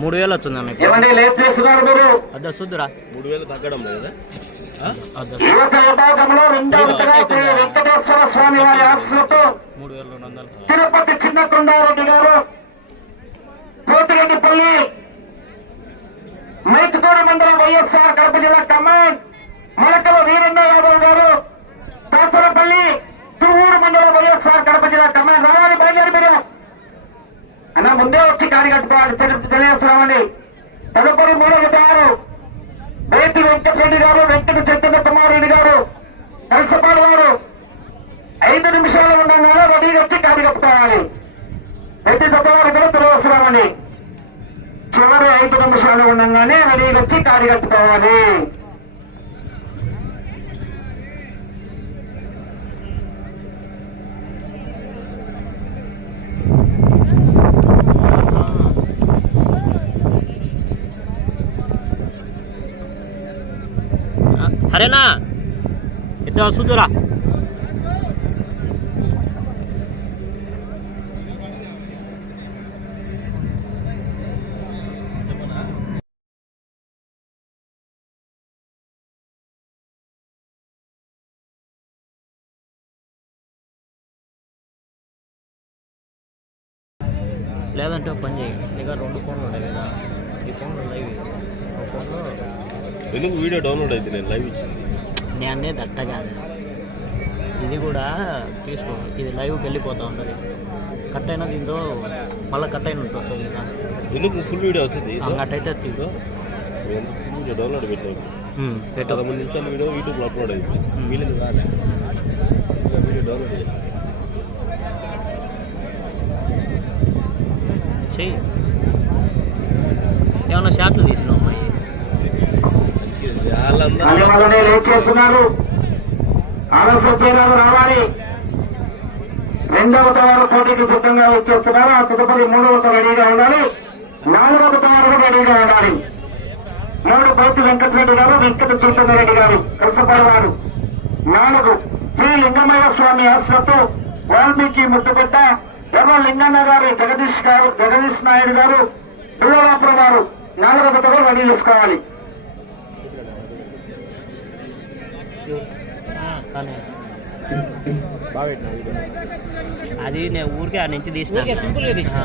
మూడు వేలు వచ్చింది అన్న ఇప్పుడు. ఏమండి లేట్ చేస్తున్నారు మీరు? అద్దా చూద్దురా మూడు వేలు తగ్గడం లేదా వెంకటేశ్వర స్వామి వారి మూడు వేలు రెండు వందలు. తిరుపతి చిన్న కొండారెడ్డి గారు పోతిరెడ్డిపల్లి మైతుకూరు మండలం వైఎస్ఆర్ కడప జిల్లా కమాండ్ మొలకల వీరన్న యాదవ్ గారు దాసరపల్లి తువ్వూరు మండలం వైఎస్ఆర్ కడప జిల్లా కమాండ్. రావాలి బయలుదేరి మీరు అన్న ముందే వచ్చి కాడి కట్టుకోవాలి. తెలియజేస్తున్నామండి. తదుపరి మూడవ ఆరు. బేతి వెంకటరెడ్డి గారు వెంకట చైతన్య కుమార్ గారు కలసపాల్ గారు ఐదు నిమిషాలు ఉండగానే రెడీ వచ్చి కాడి కట్టుకోవాలి. బేతి జతవారు కూడా తెలియజేస్తున్నామండి. చివరి ఐదు నిమిషాలు ఉండగానే రెడీ వచ్చి కాడి కట్టుకోవాలి. ఆ, హరేనా చూద్దురా లేదంటే ఒక పని చేయి నీకు రెండు ఫోన్లు ఉన్నాయి కదా ఈ ఫోన్లు ఉన్నాయి ఒక ఫోన్లో ఎందుకు వీడియో డౌన్లోడ్ అయితే నేను లైవ్ ఇచ్చింది నేను అనేది అట్ట కాదు. ఇది కూడా తీసుకో ఇది లైవ్కి వెళ్ళిపోతూ ఉంటుంది. కట్ అయిన దీంతో మళ్ళీ కట్ అయిన ఉంటుంది వస్తుంది కదా. ఎందుకు ఫుల్ వీడియో వచ్చింది? అంగట్టయితే తీదు ఫుల్ వీడియో డౌన్లోడ్ పెట్టాను పెట్టు. పదమూడు నిమిషాల వీడియో యూట్యూబ్లో అప్లోడ్ అయింది. వీళ్ళది కాలే వీడియో డౌన్లోడ్ చేసి. చెయ్యి ఏమన్నా షార్ట్లు తీసినావు? అమ్మాయి లేట్ చేస్తున్నారు. ఆలస్యం రావాలి. రెండవ తవారు పోటీకి సిద్ధంగా వచ్చేస్తున్నారు. ఆ తదుపరి మూడవ రెడీగా ఉండాలి. నాలుగవ తవారు రెడీగా ఉండాలి. మూడు పోతి వెంకటరెడ్డి గారు వెంకట చైతన్యరెడ్డి గారు కలిసిపోయేవారు నాలుగు శ్రీ లింగమయ్య స్వామి ఆశ్రతో వాల్మీకి ముద్దుపెట్ట ఎర్ర లింగన్న గారు జగదీష్ గారు జగదీష్ నాయుడు గారు పిల్లలాపురం వారు నాలుగవ జత రెడీ చేసుకోవాలి కానీ అది నేను ఊరికే ఆ నుంచి తీసిన. తీసిన.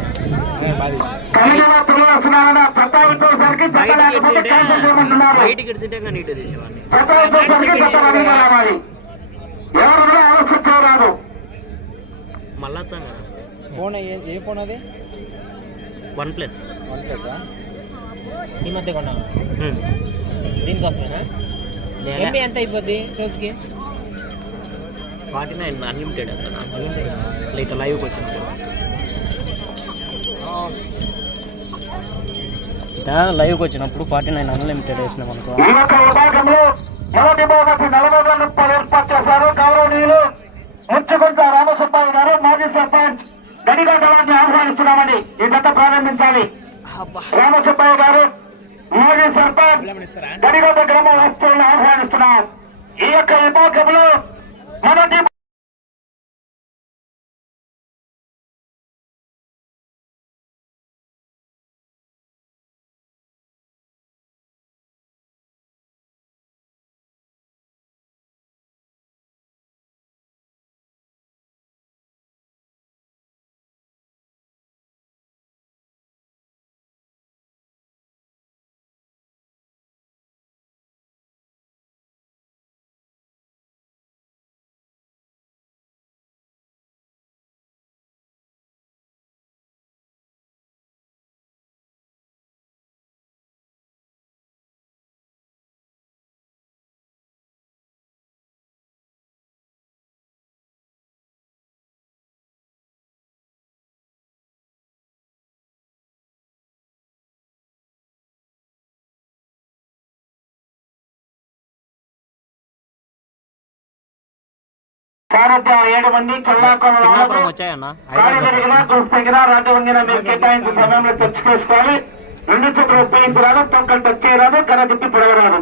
లేకపోతే క్యాన్సిల్ చేయమంటున్నారు బయటికి ఇడిచిటే తీసేవాడిని కూడా ఆలోచన చేయరాదు మళ్ళా వచ్చాం కదా. ఫోన్ ఏ ఏ ఫోన్ అది? వన్ ప్లస్ వన్ ప్లస్ ఈ మధ్య Hmm. దీనికోసమేనా? ఎంబీ ఎంత అయిపోద్ది రోజుకి? ఫార్టీ నైన్ అన్లిమిటెడ్ అతను లైక్ లైవ్కి వచ్చినప్పుడు. లైవ్కి వచ్చినప్పుడు ఫార్టీ నైన్ అన్లిమిటెడ్ వేసినాం అనుకో. ఈ యొక్క విభాగంలో మొదటి బహుమతి నలభై వేల రూపాయలు ఏర్పాటు చేశారు. గౌరవనీయులు ముచ్చుకుంట రామసుబ్బాయి గారు మాజీ సర్పంచ్ గడిగా దళాన్ని ఆహ్వానిస్తున్నామని ఈ జత ప్రారంభించాలి. రామసుబ్బయ్య గారు మాజీ సర్పంచ్ గడిగొండ గ్రామ వాస్తవులను ఆహ్వానిస్తున్నాం. ఈ యొక్క విభాగంలో যদি మొదటి సారథ్యం ఏడు మంది కుస్తగినా రాటు వంగినా మీరు కేటాయించిన సమయంలో రెండు చేతులు ఉపయోగించరాదు తొక్కలు టచ్ చేయరాదు కర్ర తిప్పి పొడగరాదు.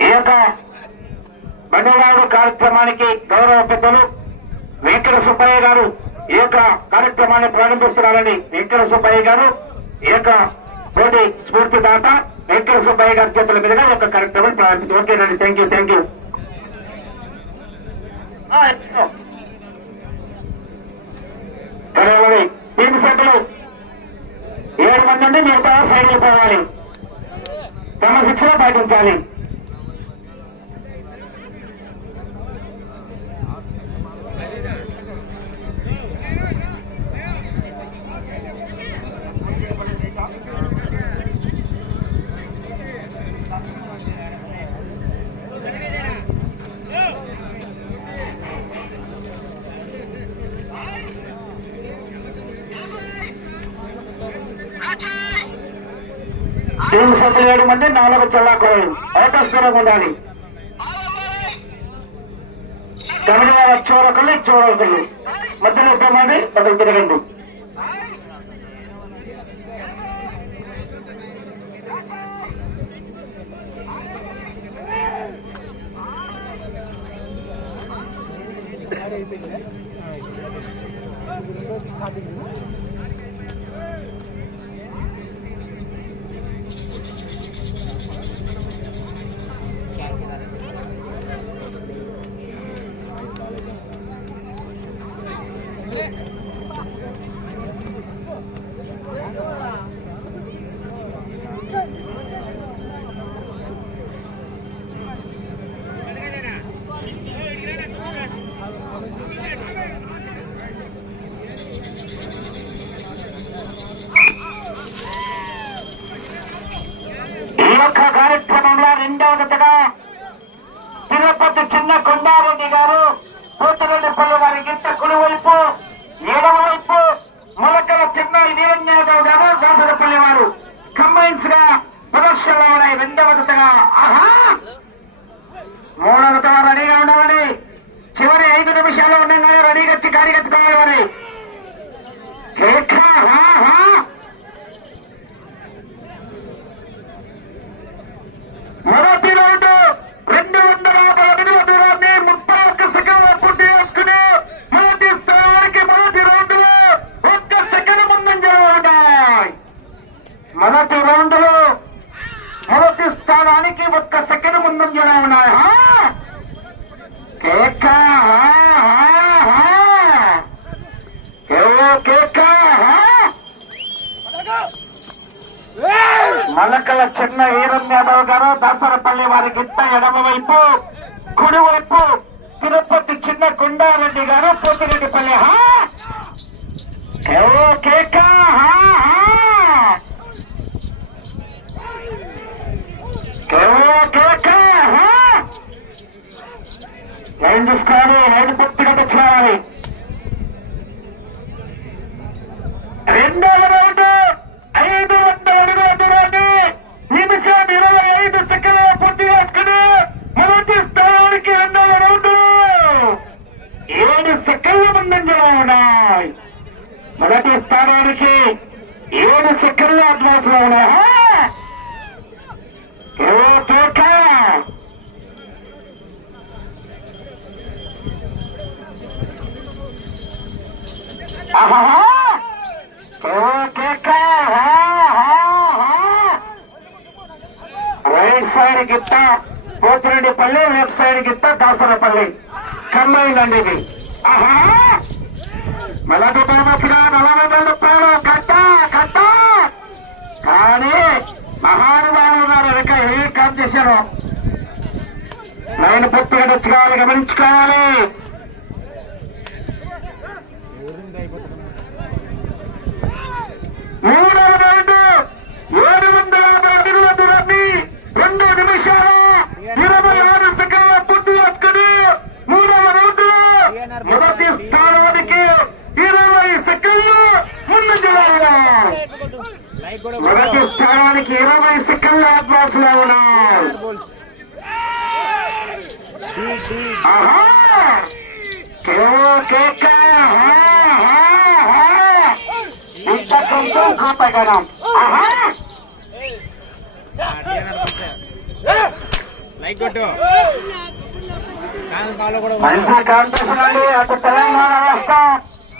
ఈ యొక్క బండిరాయుడు కార్యక్రమానికి గౌరవ పెద్దలు వెంకట సుబ్బయ్య గారు ఈ యొక్క కార్యక్రమాన్ని ప్రారంభిస్తున్నారని వెంకట సుబ్బయ్య గారు ఈ యొక్క పోటీ స్ఫూర్తిదాత వెంకట సుబ్బయ్య గారి చేతుల మీదుగా ఈ యొక్క కార్యక్రమాన్ని ప్రారంభించారు. ఓకేనండి thank you thank you team సభ్యులు ఏడు మంది ఉండి మిగతా సైడ్ వెళ్ళిపోవాలి క్రమశిక్షణ పాటించాలి. టీం సభ్యులు ఏడు మంది నాలుగు చల్లాకోవాలి అవకాశం దూరంగా ఉండాలి. కమిటీ వారు చివరొకళ్ళు చివరొకళ్ళు మధ్యలో ఇద్దరు మంది అక్కడ తిరగండి. యొక్క కార్యక్రమంలో రెండవ దశగా తిరుపతి చిన్న కొండారెడ్డి గారు పూతరెడ్డిపల్లి వారి గిట్ట కుడివైపు ఎడమవైపు మొలకల చిన్న వీరన్ యాదవ్ గారు దాసరపల్లి వారు కంబైన్స్గా ప్రదర్శనలో ఉన్నాయి రెండవ జతగా ఆహా! మూడవ దశ రెడీగా ఉండాలని చివరి ఐదు నిమిషాలు ఉండగానే రెడీ వచ్చి గాడి కట్టుకోవాలి మరి. మలకల చిన్న వీరన్ యాదవ్ గారు దాసరపల్లి వారి గిట్ట ఎడమ వైపు తిరుపతి చిన్న గుండారెడ్డి గారు పోతిరెడ్డిపల్లి హా కేవో కేక హా, హా. కేవో కేక లైన్ చూసుకోవాలి లైన్ పూర్తిగా తెచ్చుకోవాలి రెండవ రౌండ్ ఐదు వందల అడుగుల దూరాన్ని నిమిషం ఇరవై ఐదు సెకండ్ల పూర్తి చేసుకుని మొదటి స్థానానికి రెండవ రౌండ్ ఏడు సెకండ్ల ముందంజలో ఉన్నాయి మొదటి స్థానానికి ఏడు సెకండ్ల అడ్వాన్స్లో ఉన్నాయి ఓ కేక ఆహా ఓ కేక రైట్ సైడ్ గిత్త పోతిరెడ్డిపల్లి లెఫ్ట్ సైడ్ గిత్త దాసరపల్లి కమ్మైందండి ఇది ఆహా మొదటి నలభై రూపాయలు కట్ట కట్ట కానీ మహానుభావులు గారు వెనక ఏ కాంపిటీషన్ లైన్ పూర్తిగా తెచ్చుకోవాలి గమనించుకోవాలి మూడవ రౌండ్ ఏడు వందల యాభై అడుగుల దూరాన్ని రెండు నిమిషాల ఇరవై ఆరు సెకండ్ల పూర్తి చేసుకుని మూడవ రౌండ్ మొదటి స్థానానికి ఇరవై సెకండ్లు ముందంజలో ఉన్నాయి సెకండ్ల అడ్వాన్స్లో ఉన్నాయి ఆహా! కేక! ఆహా! ఆహా! ఇంత కొంచెం కాపగడం ఆహా! లైక్ కొట్టు అండి అటు తెలంగాణ రాష్ట్రం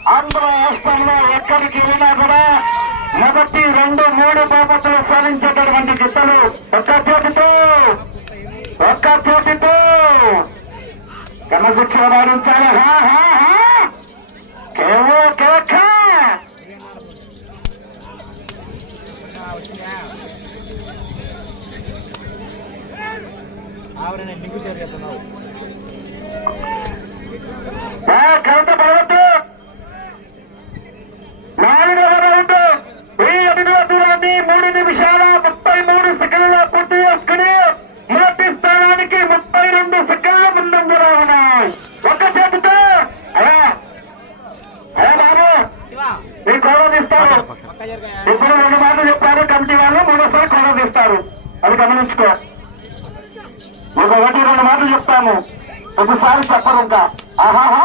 ఆంధ్ర రాష్ట్రంలో ఎక్కడికి వెళ్ళినా కూడా మొదటి రెండు మూడు బాబతులు సాధించేటటువంటి గిత్తలు ఒక్క చోటితో ఒక్క చోటితో క్రమశిక్షణ పాటించాలి కేవో కేఖా నేను లింక్ షేర్ చేస్తున్నావు? కవిత రౌండ్. దూరాన్ని మూడు నిమిషాల ముప్పై మూడు సెకండ్ల పూర్తి చేసుకుని మొదటి స్థానానికి ముప్పై రెండు సెకండ్ల ముందంజలో ఉన్నాయి. ఒక చేతితో. అలా అలా బాబు? శివ. మీకు కోడ తీస్తారు పక్క జరగా. ఇప్పుడు రెండు మాటలు చెప్పారు కమిటీ వాళ్ళు మూడోసారి కోడ తీస్తారు. అది గమనించుకో. ఒక ఒకటి రెండు మాటలు చెప్తాము ఒకసారి చెప్పరు ఇంకా ఆహాహా!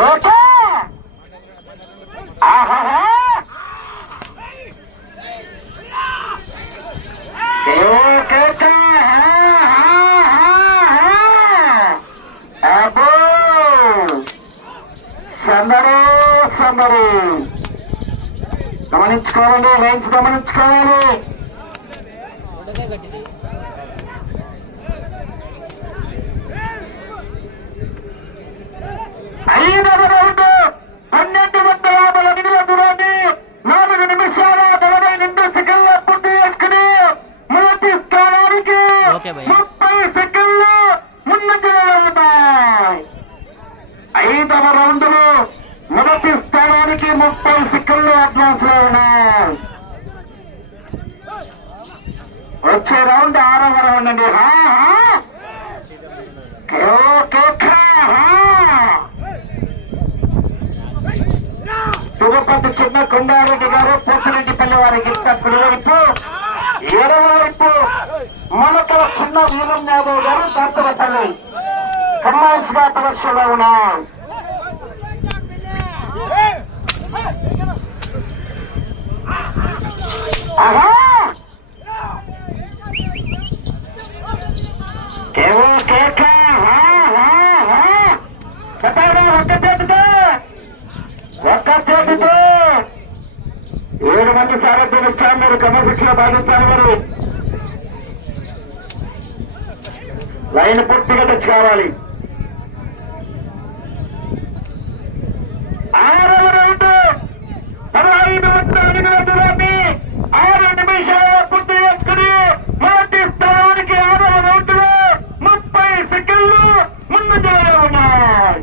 ఓకే! ఆహాహా ఓకే అబ్బో సందరు సందరు గమనించుకోవాలి లైన్స్ గమనించుకోవాలి. ఐదవ రౌండ్ పన్నెండు వందల యాభై అడుగుల దూరాన్ని నాలుగు నిమిషాల నలభై రెండు సెకండ్ల పూర్తి చేసుకుని మొదటి స్థానానికి ఓకే భయ్యా. ముప్పై సెకండ్లు ముందుకు ఉన్నాయి ఐదవ రౌండ్లో మొదటి స్థానానికి ముప్పై సెకండ్లు అడ్వాన్స్లో ఉన్నాయి వచ్చే రౌండ్ ఆరవ రౌండ్ అండి తిరుపతి చిన్న కొండారెడ్డి గారు పోసిరెడ్డిపల్లి వారికి కుడివైపు ఎడవైపు మొలకల చిన్న వీరం యాదవ్ గారు దాతరపల్లి కమ్మాయిస్గా ఉన్నారు. ఉన్నాం కేక ఒక్క చేతితో ఒక్క చేతితో ఏడు మంది సారథ్యం ఇచ్చారు మీరు క్రమశిక్షణ పాటించాలి మరి లైన్ పూర్తిగా తెచ్చుకోవాలి ఆరవ రౌండ్ పదహైదు వందల అడుగుల దూరాన్ని ఆరు నిమిషాల పూర్తి చేసుకుని మొదటి స్థానానికి ఆరవ రౌండ్లో ముప్పై సెకండ్లు ముందుగా ఉన్నాయి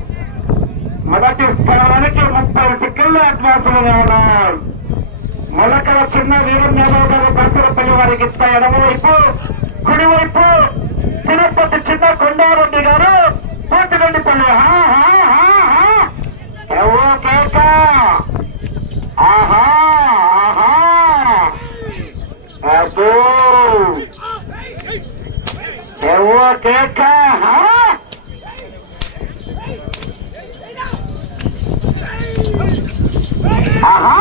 మొదటి స్థానానికి ముప్పై సెకండ్ల అడ్వాన్స్ ఉన్నాయి మొలకల చిన్న వీరన్నరావు గారు దాసరపల్లి ఎడమవైపు కుడివైపు తిరుపతి చిన్న కొండారెడ్డి గారు పోతుగండిపల్లి హా హా ఎవో కేక? ఆహా ఆహా. అదో ఎవో కేక? ఆహా.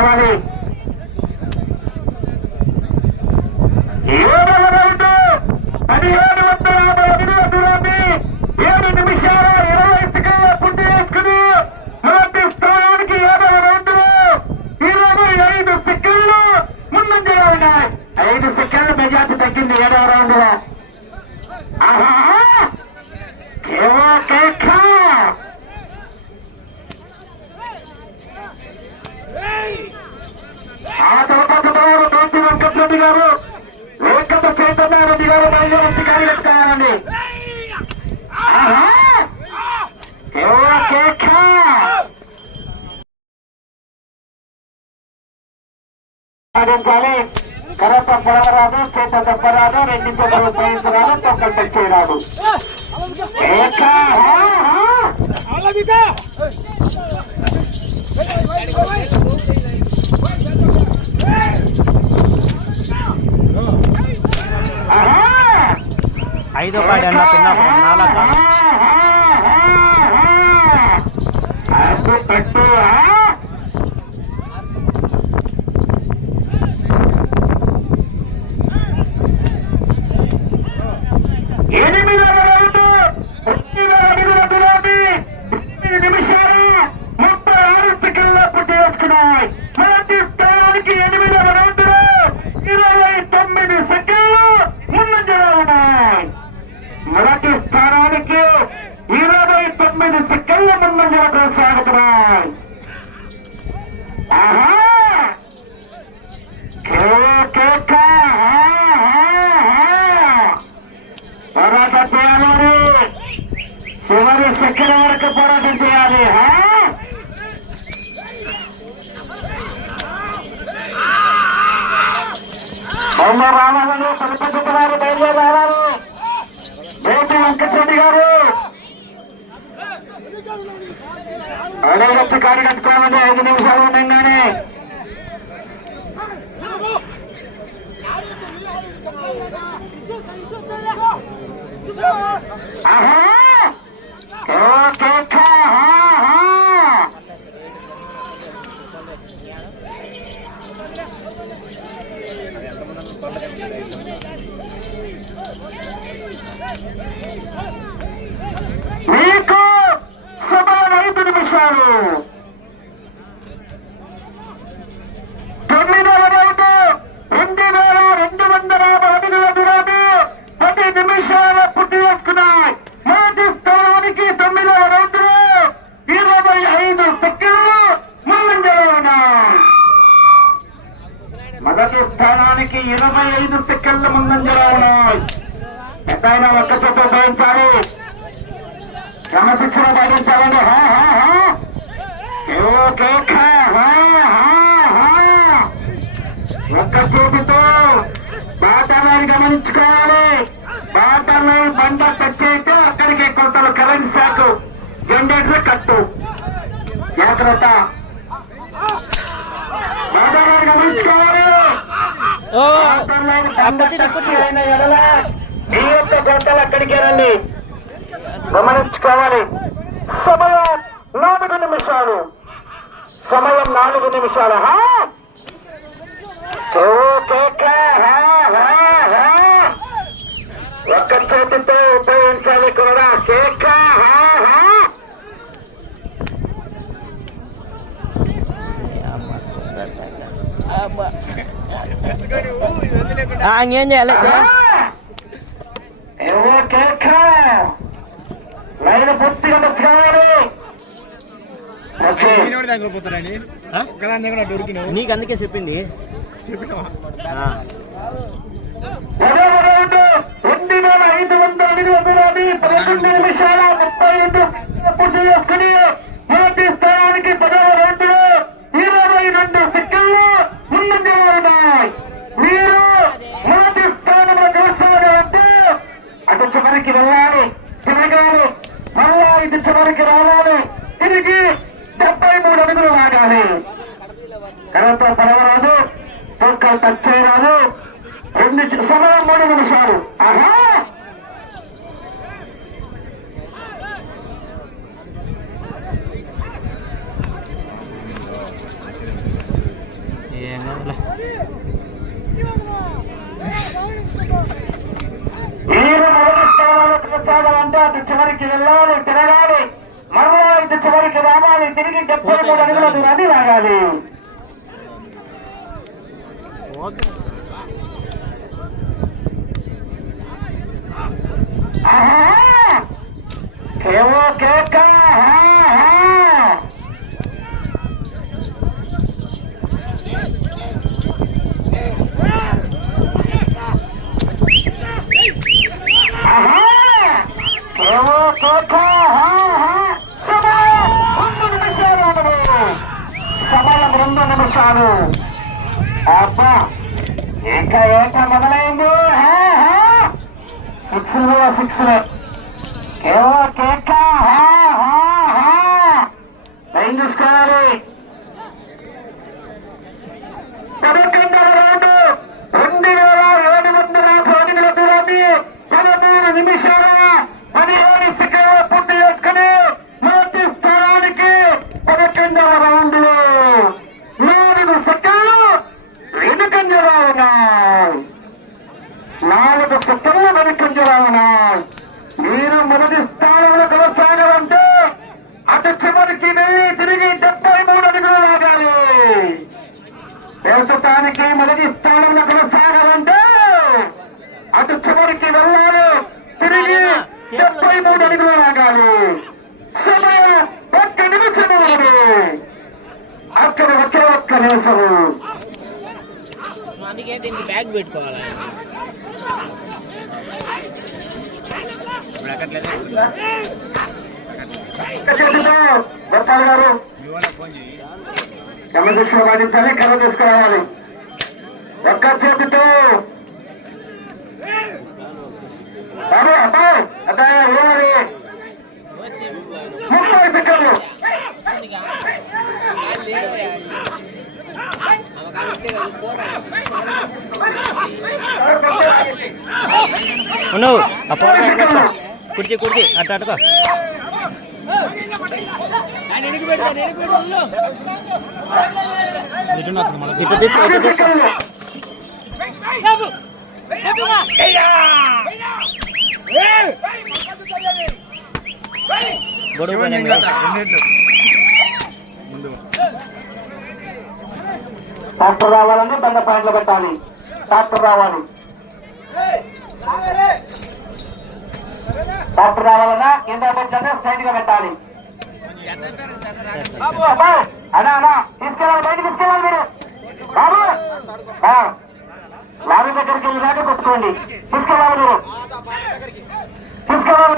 ஆராலும் బయలుదేరి సాధించాలి. కర్ర తప్పరాదు చేత తప్పరాదు రెండు చేతులు ఉపయోగించరాదు తొక్కలు తెచ్చేయరాదు ఏక హా, హా. ఆహా. ఐదో పాడి అన్న పిన్నప్పుడు నాలా కాదు అటు పట్టు ఎనిమిది రౌండ్ తొమ్మిది అడుగుల దూరాన్ని ఎనిమిది నిమిషాలు ముప్పై ఆరు సెకండ్ల పుట్టి వేసుకున్నాయి మొదటి స్థానానికి ఎనిమిదవ రౌండ్ ఇరవై తొమ్మిది సెకండ్లు ముందంజలో ఉన్నాయి మొదటి స్థానానికి ఇరవై తొమ్మిది సెకండ్ల ముందంజల కొనసాగుతున్నాయి ఆహా కేవో కేక హా, హా, హా. పోరాటం చేయాలి చివరి సెకండ్ వరకు పోరాటం చేయాలి హా? బొమ్మ రావాలని తిరుపతి గారు బయలుదేరి రావాలి బేటి వెంకటరెడ్డి గారు. అడగొచ్చి కాడి కట్టుకోవాలండి ఐదు నిమిషాలు ఉండగానే ఆహా ఓ కేక హా, హా. మీకు సమయం ఐదు నిమిషాలు తొమ్మిదవ రౌండ్ రెండు వేల రెండు వందల యాభై అడుగుల దూరాన్ని పది నిమిషాల పుట్టి వేసుకున్నాయి మొదటి స్థానానికి తొమ్మిదవ రౌండ్ ఇరవై ఐదు సెకండ్లు ముందంజలో ఉన్నాయి మొదటి స్థానానికి ఇరవై ఐదు సెకండ్ల ముందంజలో ఉన్నాయి పెద్ద ఆయన ఒక్క చోట ఉపయోగించాలి క్రమశిక్షణ హా హా హా ఏవో హా హా ఒక్క చూపుతో బాటలను గమనించుకోవాలి బాటలను బండ తెచ్చేస్తే అక్కడికి కొడతారు కరెంట్ శాఖ జనరేటర్ కట్టు జాగ్రత్త బాటలను గమనించుకోవాలి బాటలను బండ టచ్ అయిన యొక్క గొంతలు అక్కడికి రండి గమనించుకోవాలి సమయం నాలుగు నిమిషాలు సమయం నాలుగు నిమిషాలు హా? ఓ కేక, హా, హా, హా. ఒక్క చేతితో ఉపయోగించాలి కూడా కేక హా, హా. అబ్బా ఆ, ఇంకేం చేయాలి అయితే? ఏవో కేక లైన్ పూర్తిగా కావాలి ఆ? నీకు అందుకే చెప్పింది. ఆ. పదో రౌండ్ రెండు వేల ఐదు వందల అడుగుల దూరాన్ని పదకొండు నిమిషాల ముప్పై రెండు పూర్తి చేసుకుని మొదటి స్థానానికి పదవ రౌండ్ ఇరవై రెండు సెకండ్లు ముందంజలో ఉన్నాయి మీరు మొదటి స్థానంలో కొనసాగాలంటే అటు చివరికి వెళ్ళాలి తిరగాలి మళ్ళా ఇటు చివరికి రావాలి తిరిగి డెబ్బై మూడు అడుగులు లాగాలి కళ్ళతో పడవరాదు తొక్కలు టచ్ చేయరాదు రెండు చి- సమయం మూడు నిమిషాలు ఆహా ఏం కాదులే. మీరు మొదటి స్థానంలో కొనసాగాలంటే అటు చివరికి వెళ్ళాలి తిరగాలి మరలా ఇటు చివరికి రావాలి తిరిగి డెబ్బై మూడు అడుగుల దూరాన్ని లాగాలి ఓకే ఆహా! కేవో కేక ఆహా! ఆహా! కేవో కేక ఆహా! సమయం రెండు నిమిషాలు అబ్బా ఇంకా ఏక మొదలైంది ఆహా! సిక్స్ సిక్స్ ఏవో కేక లైన్ చూసుకోవాలి పదకొండవ రౌండ్ రెండు వేల ఏడు వందల పదిహేనుల దూరాన్ని పదమూడు నిమిషాల పదిహేను సెకండ్ల పూర్తి చేసుకుని మొదటి స్థానానికి పదకొండవ రౌండ్లో నాలుగు సెకండ్లు వెనుకంజలా ఉన్నాయి నాలుగు సెకండ్లు వెనుకంజలా ఉన్నాయి మీరు మొదటి స్థానంలో కొనసాగాలంటే అటు చివరికి వెళ్ళి తిరిగి డెబ్బై మూడు అడుగులు లాగాలి ప్రస్తుతానికి మొదటి స్థానంలో కొనసాగాలంటే అటు చివరికి వెళ్ళాలి. తిరిగి డెబ్బై మూడు అడుగులు లాగాలి. సమయం ఒక్క నిమిషం. అక్కడ ఒకే ఒక్క నిమిషము. అందుకే దీనికి బ్యాగ్ పెట్టుకోవాలి? గోపాల్ గారు. క్రమశిక్షణ పాటించాలి కర్ర తీసుకురావాలి. ఒక్క చేతితో అదే అబ్బాయి అబ్బాయి ఏమది వచ్చి ముప్పై సెకండ్లు ఉండు ఆ పెట్టుకో కుర్చీ కుర్చీ అట్ట అట్టుకో ఇటు తీసుకో ఇటు తీసుకో డాక్టర్ రావాలంటే బండ పాయింట్లు పెట్టాలి డాక్టర్ రావాలి డాక్టర్ రావాలన్నా కింద పెట్టాలి స్ట్రైట్గా పెట్టాలి అన్నా అన్నా తీసుకెళ్ళాలి బయట తీసుకెళ్ళాలి మీరు బాబు లారీ దగ్గరికి వెళ్ళినాక కొట్టుకోండి. తీసుకెళ్ళాలి మీరు. తీసుకెళ్ళాలి